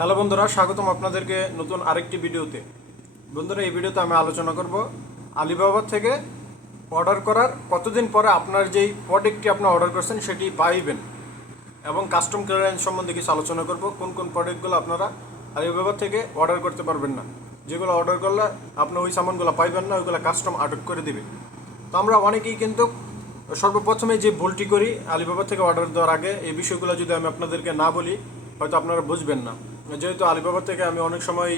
Hello বন্ধুরা, স্বাগতম আপনাদেরকে নতুন আরেকটি ভিডিওতে। বন্ধুরা, এই ভিডিওতে আমি আলোচনা করব আলিবাবা থেকে অর্ডার করার কতদিন পরে আপনার যেই প্রোডাক্টটি আপনি অর্ডার করছেন সেটি পাইবেন এবং কাস্টম ক্লিয়ারেন্স সম্বন্ধে কিছু আলোচনা করব, কোন কোন প্রোডাক্টগুলো আপনারা আলিবাবা থেকে অর্ডার করতে পারবেন না। যেগুলো অর্ডার করলে আপনি ওই সামানগুলো পাইবেন না, ওইগুলো কাস্টম আটক করে দিবে। তো আমরা অনেকেই কিন্তু সর্বপ্রথমে যে ভুলটি করি আলিবাবা থেকে অর্ডার দেওয়ার আগে, এই বিষয়গুলো যদি আমি আপনাদেরকে না বলি, হয়তো আপনারা বুঝবেন না। যেহেতু আলিবাবা থেকে আমি অনেক সময়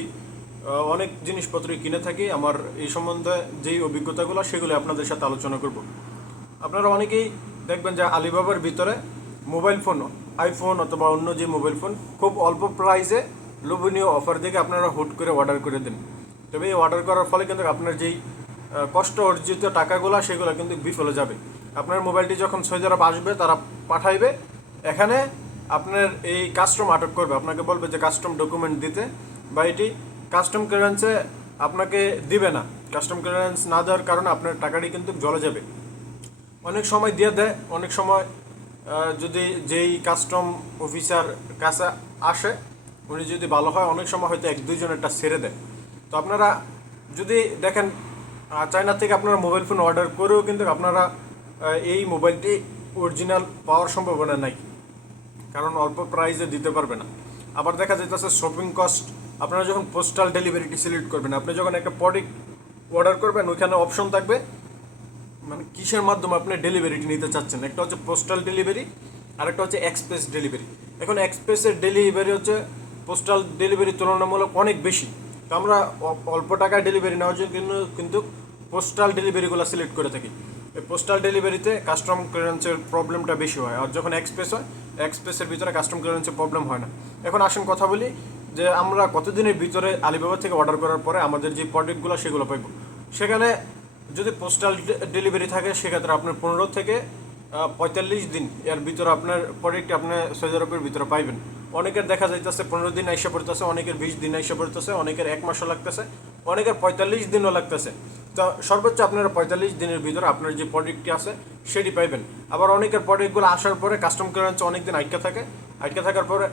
অনেক জিনিসপত্রই কিনে থাকি, আমার এই সম্বন্ধে যেই অভিজ্ঞতাগুলো, সেগুলো আপনাদের সাথে আলোচনা করব। আপনারা অনেকেই দেখবেন যে আলিবাবার ভিতরে মোবাইল ফোন আইফোন অথবা অন্য যে মোবাইল ফোন, খুব অল্প প্রাইসে লোভনীয় অফার দেখে আপনারা হুট করে অর্ডার করে দেন। তবে এই অর্ডার করার ফলে কিন্তু আপনার যেই কষ্ট অর্জিত টাকাগুলো, সেগুলো কিন্তু বিফলে যাবে। আপনার মোবাইলটি যখন সৌদি আসবে, তারা পাঠাইবে, এখানে আপনার এই কাস্টম আটক করবে। আপনাকে বলবে যে কাস্টম ডকুমেন্ট দিতে, বা এটি কাস্টম ক্লিয়ারেন্সে আপনাকে দিবে না। কাস্টম ক্লিয়ারেন্স না দেওয়ার কারণে আপনার টাকাটি কিন্তু জলে যাবে। অনেক সময় দিয়ে দেয়, অনেক সময় যদি যেই কাস্টম অফিসার কাছে আসে, উনি যদি ভালো হয়, অনেক সময় হয়তো এক দুইজনেরটা ছেড়ে দেয়। তো আপনারা যদি দেখেন চায়না থেকে আপনারা মোবাইল ফোন অর্ডার করেও কিন্তু আপনারা এই মোবাইলটি অরিজিনাল পাওয়ার সম্ভাবনা নাই। কারণ অল্প প্রাইসে দিতে পারবে না। আবার দেখা যাইতেছে শপিং কস্ট আপনারা যখন পোস্টাল ডেলিভারিটি সিলেক্ট করবেন, আপনি যখন একটা প্রোডাক্ট অর্ডার করবেন, ওইখানে অপশন থাকবে মানে কিসের মাধ্যমে আপনি ডেলিভারিটি নিতে চাচ্ছেন? একটা হচ্ছে পোস্টাল ডেলিভারি আর একটা হচ্ছে এক্সপ্রেস ডেলিভারি এখন এক্সপ্রেসের ডেলিভারি হচ্ছে পোস্টাল ডেলিভারি তুলনামূলক অনেক বেশি। তো আমরা অল্প টাকায় ডেলিভারি নেওয়ার জন্য কিন্তু পোস্টাল ডেলিভারিগুলো সিলেক্ট করে থাকি। এই পোস্টাল ডেলিভারিতে কাস্টম ক্লিয়ারেন্সের প্রবলেমটা বেশি হয়, আর যখন এক্সপ্রেস হয় এক্সপ্রেসের ভিতরে কাস্টম ক্লিয়ারেন্সের প্রবলেম হয় না। এখন আসুন কথা বলি যে আমরা কতদিনের ভিতরে আলিবাবা থেকে অর্ডার করার পরে আমাদের যে প্রোডাক্টগুলো সেগুলো পাইব। সেখানে যদি পোস্টাল ডেলিভারি থাকে, সেক্ষেত্রে আপনার পনেরো থেকে পঁয়তাল্লিশ দিন এর ভিতরে আপনার প্রোডাক্ট আপনি সৌদি আরবের ভিতরে পাইবেন। অনেকের দেখা যাইতেছে পনেরো দিন আইসা পড়তেছে, অনেকের বিশ দিন আইসা পড়তেছে, অনেকের এক মাসও লাগতেছে, অনেকের পঁয়তাল্লিশ দিনও লাগতেছে। তো সর্বোচ্চ আপনারা পঁয়তাল্লিশ দিনের ভিতরে আপনার যে প্রোডাক্টটি আছে, সেটি পাইবেন। আবার অনেকের প্রোডাক্টগুলো আসার পরে কাস্টম ক্লিয়ারেন্স অনেক দিন আটকে থাকে। আটকে থাকার পরে,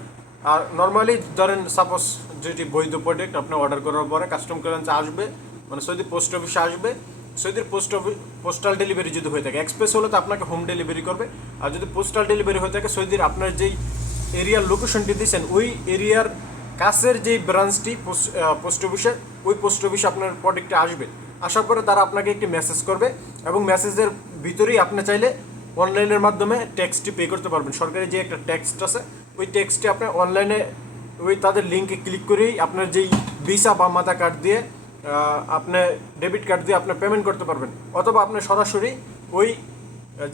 আর নর্মালি ধরেন সাপোজ যেটি বৈধ প্রোডাক্ট আপনি অর্ডার করার পরে কাস্টম ক্লিয়ারেন্স আসবে মানে সৌদি পোস্ট অফিসে আসবে। সৌদির পোস্ট অফিস পোস্টাল ডেলিভারি যদি হয়ে থাকে এক্সপ্রেস হলে তো আপনাকে হোম ডেলিভারি করবে। আর যদি পোস্টাল ডেলিভারি হয়ে থাকে, সৌদির আপনার যেই এরিয়ার লোকেশনটি দিয়েছেন, ওই এরিয়ার কাছের যেই ব্রাঞ্চটি পোস্ট অফিসের ওই পোস্ট অফিসে আপনার প্রোডাক্টে আসবে। আসার পরে তারা আপনাকে একটি মেসেজ করবে এবং মেসেজের ভিতরেই আপনি চাইলে অনলাইনের মাধ্যমে ট্যাক্সটি পে করতে পারবেন। সরকারি যে একটা ট্যাক্স আছে, ওই ট্যাক্সটি আপনি অনলাইনে ওই তাদের লিঙ্কে ক্লিক করেই আপনার যেই ভিসা বা মাথা কার্ড দিয়ে আপনি ডেবিট কার্ড দিয়ে আপনি পেমেন্ট করতে পারবেন। অথবা আপনি সরাসরি ওই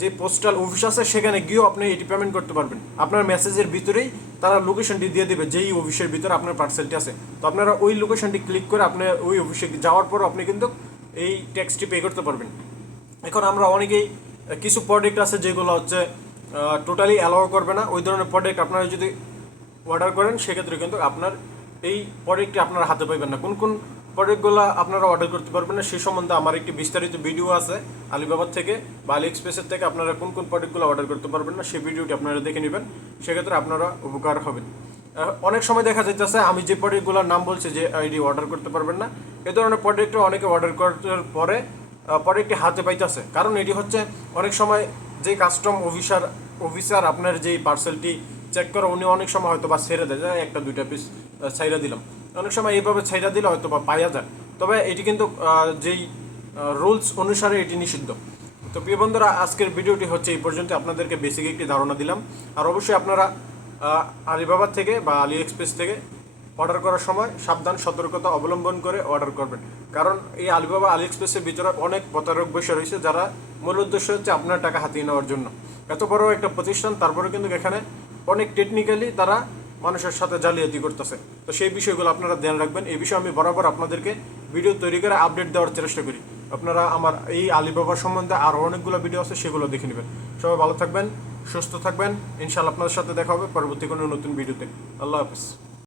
যে পোস্টাল অফিস আছে, সেখানে গিয়েও আপনি এটি পেমেন্ট করতে পারবেন। আপনার মেসেজের ভিতরেই তারা লোকেশনটি দিয়ে দেবে, যেই অফিসের ভিতরে আপনার পার্সেলটি আছে। তো আপনারা ওই লোকেশনটি ক্লিক করে আপনি ওই অফিসে যাওয়ার পর আপনি কিন্তু এই ট্যাক্সটি পে করতে পারবেন। এখন আমরা অনেকেই কিছু প্রোডাক্ট আছে যেগুলো হচ্ছে টোটালি অ্যালাউ করবে না। ওই ধরনের প্রোডাক্ট আপনারা যদি অর্ডার করেন, সেক্ষেত্রে কিন্তু আপনার এই প্রোডাক্টটি আপনার হাতে পাইবেন না। কোন কোন প্রোডাক্টগুলো আপনারা অর্ডার করতে পারবেন না, সে সম্বন্ধে আমার একটি বিস্তারিত ভিডিও আছে। আলিবাবার থেকে বা আলি এক্সপ্রেসের থেকে আপনারা কোন কোন প্রোডাক্টগুলো অর্ডার করতে পারবেন না সেই ভিডিওটি আপনারা দেখে নেবেন। সেক্ষেত্রে আপনারা উপকার হবেন। অনেক সময় দেখা যাইতেছে, আমি যে প্রোডাক্টগুলোর নাম বলছি যে আইডি অর্ডার করতে পারবেন না, এ ধরনের প্রোডাক্টও অনেকে অর্ডার করার পরে প্রোডাক্টটি হাতে পাইতেছে। কারণ এটি হচ্ছে, অনেক সময় যে কাস্টম অফিসার অফিসার আপনার যেই পার্সেলটি চেক করে, উনি অনেক সময় হয়তো বা ছেড়ে দেয়, যে একটা, দুইটা পিস ছাইরা দিলাম। অনেক সময় এইভাবে ছাইরা দিলে হয়তো বা পাইয়া যায়। তবে এটি কিন্তু যেই রুলস অনুসারে এটি নিষিদ্ধ। তো প্রিয় বন্ধুরা, আজকের ভিডিওটি হচ্ছে এই পর্যন্ত। আপনাদেরকে বেসিক একটি ধারণা দিলাম। আর অবশ্যই আপনারা আলিবাবার থেকে বা আলি এক্সপ্রেস থেকে অর্ডার করার সময় সাবধান, সতর্কতা অবলম্বন করে অর্ডার করবেন। কারণ এই আলিবাবা আলি এক্সপ্রেসের ভিতরে অনেক প্রতারক বসে রয়েছে যারা মূল উদ্দেশ্য হচ্ছে আপনার টাকা হাতিয়ে নেওয়ার জন্য। এত বড় একটা প্রতিষ্ঠান তারপরে কিন্তু এখানে অনেক টেকনিক্যালি তারা মানুষের সাথে জালিয়াতি করতেছে। তো সেই বিষয়গুলো আপনারা ধ্যান রাখবেন। এই বিষয়ে আমি বরাবর আপনাদেরকে ভিডিও তৈরি করে আপডেট দেওয়ার চেষ্টা করি। আপনারা আমার এই আলিবাবা সম্বন্ধে আরও অনেকগুলো ভিডিও আছে, সেগুলো দেখে নেবেন। সবাই ভালো থাকবেন। সুস্থ থাকবেন। ইনশাআল্লাহ আপনাদের সাথে দেখা হবে। পরবর্তী কোনো নতুন ভিডিওতে। আল্লাহ হাফিজ।